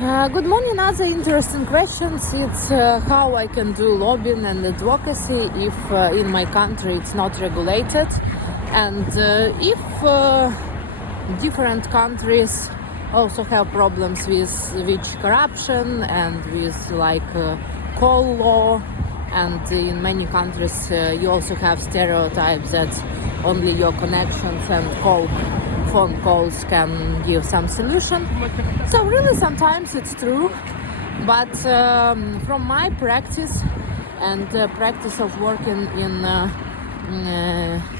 Good morning. Another interesting questions. It's how I can do lobbying and advocacy if in my country it's not regulated, and if different countries also have problems with corruption and with coal law, and in many countries you also have stereotypes that only your connections and phone calls can give some solution. So really sometimes it's true, but from my practice and practice of working in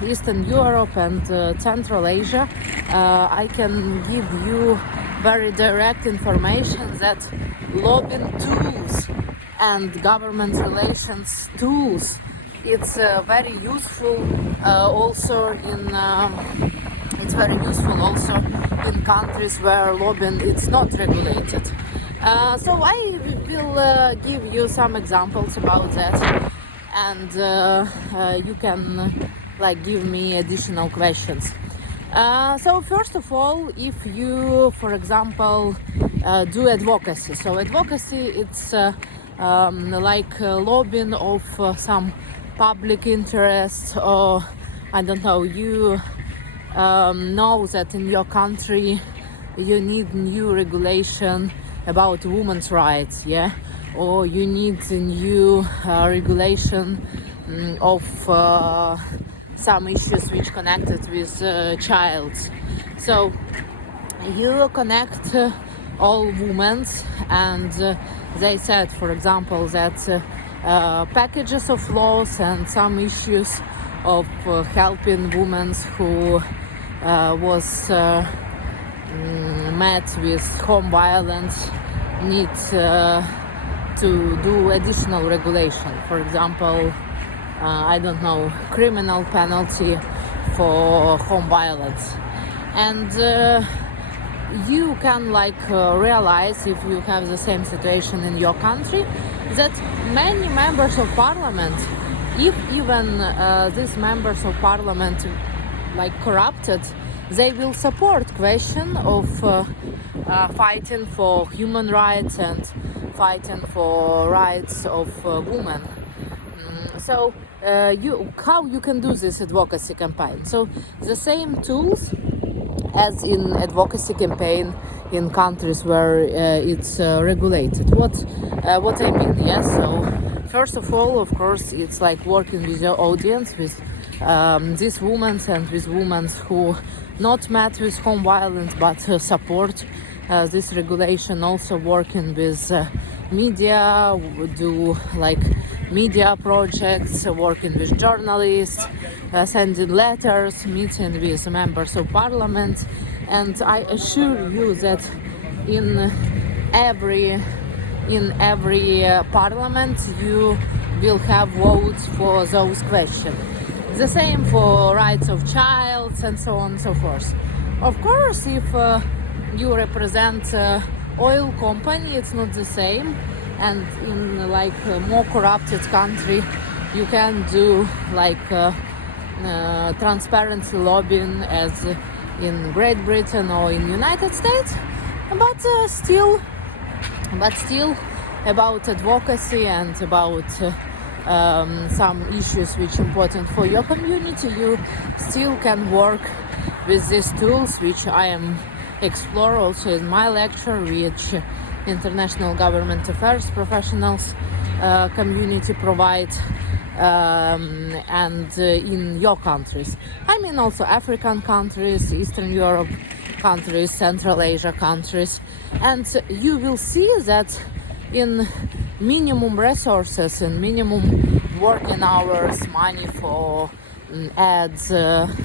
Eastern Europe and Central Asia, I can give you very direct information that lobbying tools and government relations tools, it's very useful also in it's very useful also in countries where lobbying is not regulated. So I will give you some examples about that, and you can give me additional questions. So first of all, if you, for example, do advocacy. So advocacy, it's lobbying of some public interest, or I don't know, you know that in your country you need new regulation about women's rights, yeah, or you need a new regulation of some issues which connected with child. So you connect all women, and they said, for example, that packages of laws and some issues of helping women who was met with home violence need to do additional regulation. For example, I don't know, criminal penalty for home violence. And you can realize, if you have the same situation in your country, that many members of parliament, if even these members of parliament corrupted, they will support question of fighting for human rights and fighting for rights of women. So how you can do this advocacy campaign? So the same tools as in advocacy campaign in countries where it's regulated. What I mean? Yes. So first of all, of course, it's working with your audience, with these women and with women who not met with home violence but support this regulation. Also working with media, do media projects, working with journalists, sending letters, meeting with members of parliament. And I assure you that in every parliament you will have votes for those questions. The same for rights of child and so on and so forth. Of course, if you represent oil company, it's not the same. And in a more corrupted country, you can do transparency lobbying as in Great Britain or in United States. But still about advocacy and about some issues which are important for your community, you still can work with these tools, which I am explore also in my lecture, which international government affairs professionals community provide, and in your countries. I mean also African countries, Eastern Europe countries, Central Asia countries. And you will see that in minimum resources and minimum working hours, money for ads,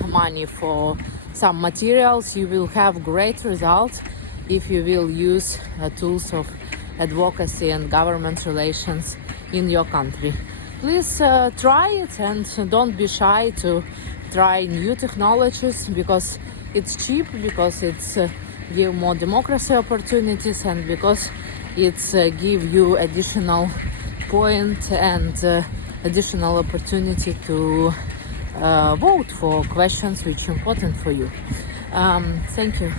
money for some materials, you will have great results if you will use tools of advocacy and government relations in your country. Please try it, and don't be shy to try new technologies, because it's cheap, because it's give more democracy opportunities, and because it's give you additional point and additional opportunity to vote for questions which are important for you. Thank you.